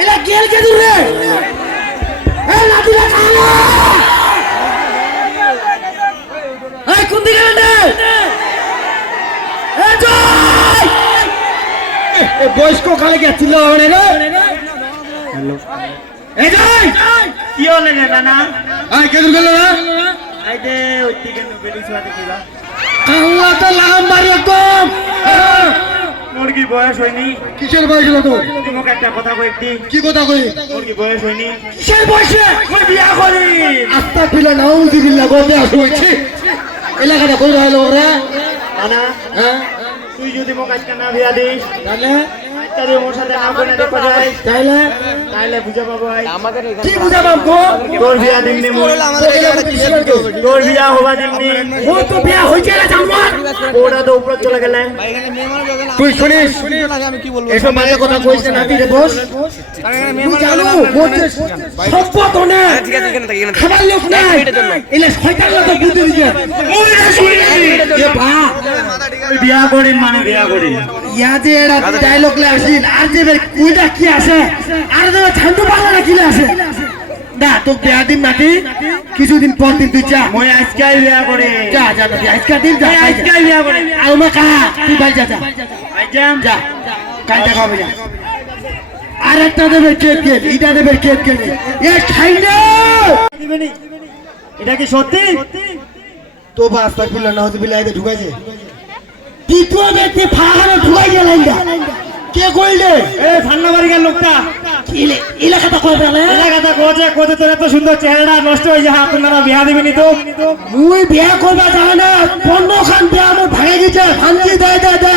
এলা গেল কে দূরে এ নাতিরা কালা এই কোন দিকে গেলে এ জয় এ বয়স্ক কালে গেছিল ওরে রে হ্যালো এ জয় কি হলে রে নানা আই কে দূর গেল না আই দে ওই দিকে বেড়ি ছোয়াতে কিবা কাল্লা তো লাম মারি একদম মোর কি বয়স হয়নি কিসের বয়স হলো তোর তোমাকে একটা কথা কইতি কি কথা কই মোর কি বয়স হয়নি কিসের বয়সে মই বিয়া করি আস্তাগফিরুল্লাহ নাউযুবিল্লাহ গোতে আসুইছি এলাকাটা কই রইলো ওরে নানা হ্যাঁ তুই যদি মোক আজকে না বিয়া দিস তাহলে তাহলে মোর সাথে না কোনে দেখো যাই তাইলে তাইলে বুঝা পাবো আই কি বুঝাবাম গো তোর বিয়া দিননি মোর তোর বিয়া হবা দিননি ও তো বিয়া হইছে না জামার ওটা তো উপরে চলে গেলে তুই শুনিস এসব বাজে কথা কইছ না তুই রে বস তুই জানো বলছিস সভ্যত না খাবার লোক না এলে শয়তান লোক বুদ্ধি দিছে মুভিটা শুনি এ বা বিয়া করিন মানে বিয়া করিন ইয়াদে এরা ডায়লগ লে আসিল আর যে কুইটা কি আছে আর যে ছান্দু পালা না কি আছে না তো বিয়া দিন নাতি কিছুদিন পর দিন তুই যা মই আজকাই বিয়া করে যা যা তুই আজকে দিন যা আজকাই বিয়া করে আলমা কা তুই ভাই যা যা আইজাম যা কাল দেখা হবে যা আর একটা দেবে কেক কেক এটা দেবে কেক কেক এ খাই না দিবেনি এটা কি সত্যি তো বাস তা পিলা না হতে পিলা এতে ঢুকাইছে দ্বিতীয় ব্যক্তি ফাহারে ঢুকাই গেলেন কে কইলে এ ঠান্ডা বাড়ি গেল লোকটা এলাকাটা কই বেলে এলাকাটা কোজে কোজে তোর এত সুন্দর চেহারা নষ্ট হয়ে যায় আপনারা বিয়া দিবেনি তো মুই বিয়া করবা জানে না পনেরো খান বিয়া আমার ভাঙে গেছে ভাঙছি দে দে দে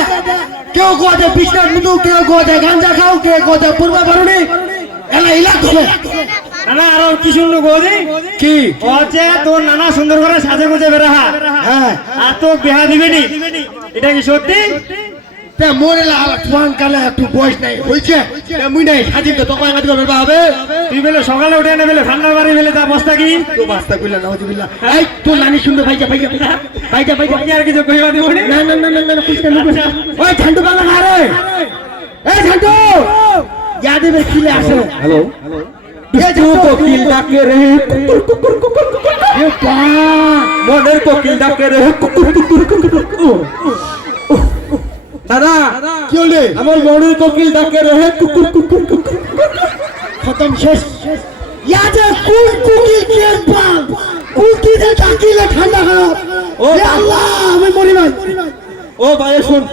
কেউ কোজে বিষ্ণার মধু কেউ কোজে গাঞ্জা খাও কেউ কোজে পূর্বা বারুনি এলা ইলাক হবে নানা আরো কি শুনলো গোদি কি কোজে তোর নানা সুন্দর করে সাজে গুজে বেরাহা হ্যাঁ আর তো বিয়া দিবেনি এটা কি সত্যি তে মোরেলা আলা তুয়ান কালে একটু বয়স নাই হইছে মুই নাই সাজিন তো তখন আমাদের করবা হবে তুই বলে সকালে উঠে এনে বলে ঠান্ডা বাড়ি ফেলে তা বস্তা কি তো বাস্তা কইলা না হদিবিল্লা এই তো নানি শুনবে ভাইজা ভাইজা ভাইজা ভাইজা আমি আর কিছু কইবা দিব না না না না না না কুছ না কুছ ওই ঝান্ডু বালা না রে এই ঝান্ডু ইয়াদে বে কিলে আসে হ্যালো এ ঝান্ডু কোকিল ডাকে রে কুকুর কুকুর কুকুর এ পা মনের কোকিল ডাকে রে কুকুর কুকুর কুকুর দাদা কি হলে আমার মনের কোকিল ডাকে রে কুকুর কুকুর কুকুর খতম শেষ ইয়াদে কুল কুকিল কে পাল কুকি দে ডাকিলে ঠান্ডা খারাপ ও আল্লাহ আমি মরি ভাই ও ভাই শুন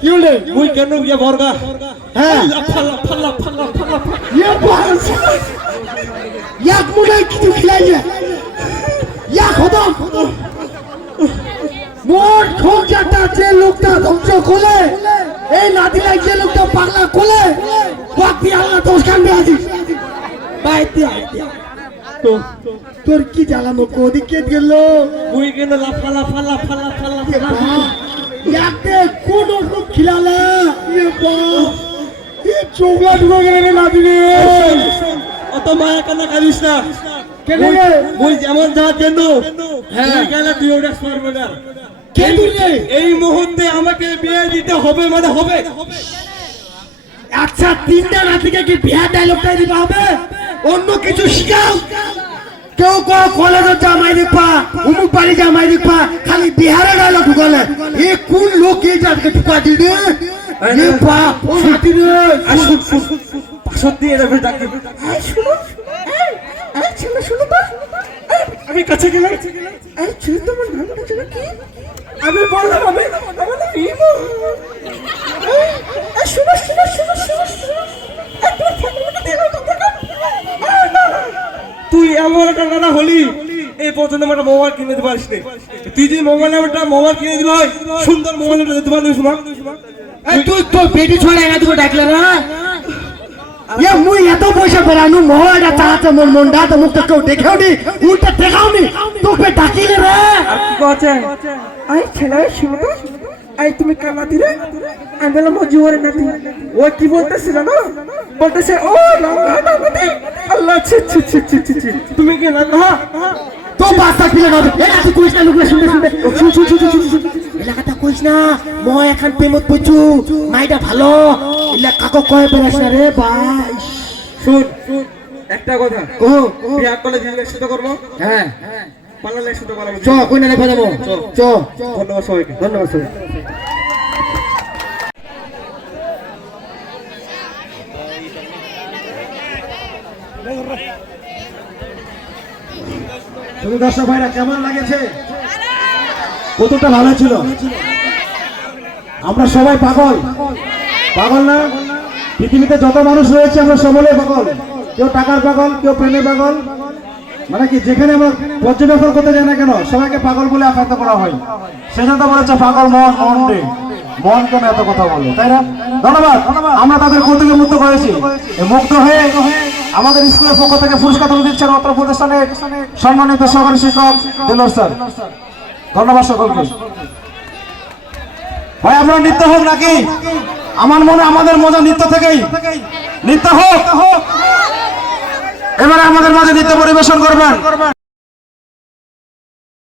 কি হলে মুই কেন গিয়ে বর্গা হ্যাঁ ফালা ফালা ফালা ফালা ইয়া বাস ইয়াক মুলাই কিছু খিলাইছে ইয়া খতম মোর সংসারটা যে লোকটা ধ্বংস করলে এই নাতিলাই যে লোকটা পাগলা করলে বাকি আল্লাহ দোষ কানবে আজি বাইতে তো তোর কি জ্বালানো কোদি কে গেল মুই কেন লাফা লাফা লাফা লাফা লাফা ইয়াতে কোন লোক খিলালে এ বাপ এ চোগলা ঢুকে গেলে নাতি রে অত মায়া কেন করিস না কেন মুই যেমন যা দেন হ্যাঁ কেন তুই ওটা পারবে না কে দিলে এই মুহূর্তে আমাকে বিয়ে দিতে হবে মানে হবে আচ্ছা তিনটা নাতিকে কি বিয়ে ডায়লগটা দিতে হবে অন্য কিছু শিখাও কেউ কলেজে জামাই দেখবা উমুক বাড়ি জামাই দেখবা খালি বিহারে ডায়লগ ঢুকালে এ কোন লোক এই জাতকে ঢুকা দিবে এ বাপ সত্যি রে সত্যি এর ডাকে এই শুনো এই ছেলে শুনো তো আমি কাছে গেলাম এই ছেলে তোমার নামটা ছিল কি আমি বললাম আমি ইমো এই শুনো শুনো শুনো শুনো তুই এমন একটা নানা হলি এই পর্যন্ত একটা মোবাইল কিনে দিতে পারিস না তুই যদি মোবাইল কিনে দিল হয় সুন্দর মোবাইল দিতে পারিস না তুই তো বেটি ছড়া এনে তুই ডাকলে না এ মুই এত পয়সা বেরানু মোবাইলটা চালাতে মোর মনটা তো মুখ তো কেউ দেখেও নি উল্টা দেখাও নি তোকে ডাকিলে রে আর কি কইছে আই ছেলে শুনো তো এই তুমি কানা দিলে আমি বললাম মজুরে নাতি ও কি বলতেছিল না বলতেছে ও লঙ্কা নাতি আল্লাহ ছি ছি ছি ছি ছি তুমি কি না তো বাসা পিলে না এটা তুই কইছ না লোকরা শুনবে শুনবে এলাকাটা কইছ না মই এখন প্রেমত পড়ছু মাইটা ভালো এলা কাকো কয় বেরাস না রে ভাই শুন একটা কথা কহো বিয়া করলে জীবন একসাথে করবো, হ্যাঁ পালালে একসাথে পালাবো। চ কই না দেখা যাবো চ ধন্যবাদ সবাইকে। ধন্যবাদ স্যার। তুমি দর্শক ভাইরা কেমন লাগেছে? কতটা ভালো ছিল? আমরা সবাই পাগল, পাগল না? পৃথিবীতে যত মানুষ রয়েছে আমরা সকলে পাগল। কেউ টাকার পাগল, কেউ প্রেমের পাগল, মানে কি যেখানে আমরা পর্যবেক্ষণ করতে যাই না কেন সবাইকে পাগল বলে আখ্যায়িত করা হয়। সেজন্য তো বলেছে পাগল মন, মন রে মন কেন এত কথা বলে, তাই না? ধন্যবাদ। আমরা তাদের কৌতুকে মুক্ত করেছি। এই মুক্ত হয়ে আমাদের স্কুলের পক্ষ থেকে পুরস্কার তুলে দিচ্ছেন অত্র প্রতিষ্ঠানের সম্মানিত সহকারী শিক্ষক দিলর স্যার। ধন্যবাদ সকলকে। ভাই আপনারা নৃত্য হোক নাকি? আমার মনে আমাদের মজা নৃত্য থেকেই, নৃত্য হোক। এবারে আমাদের মাঝে নৃত্য পরিবেশন করবেন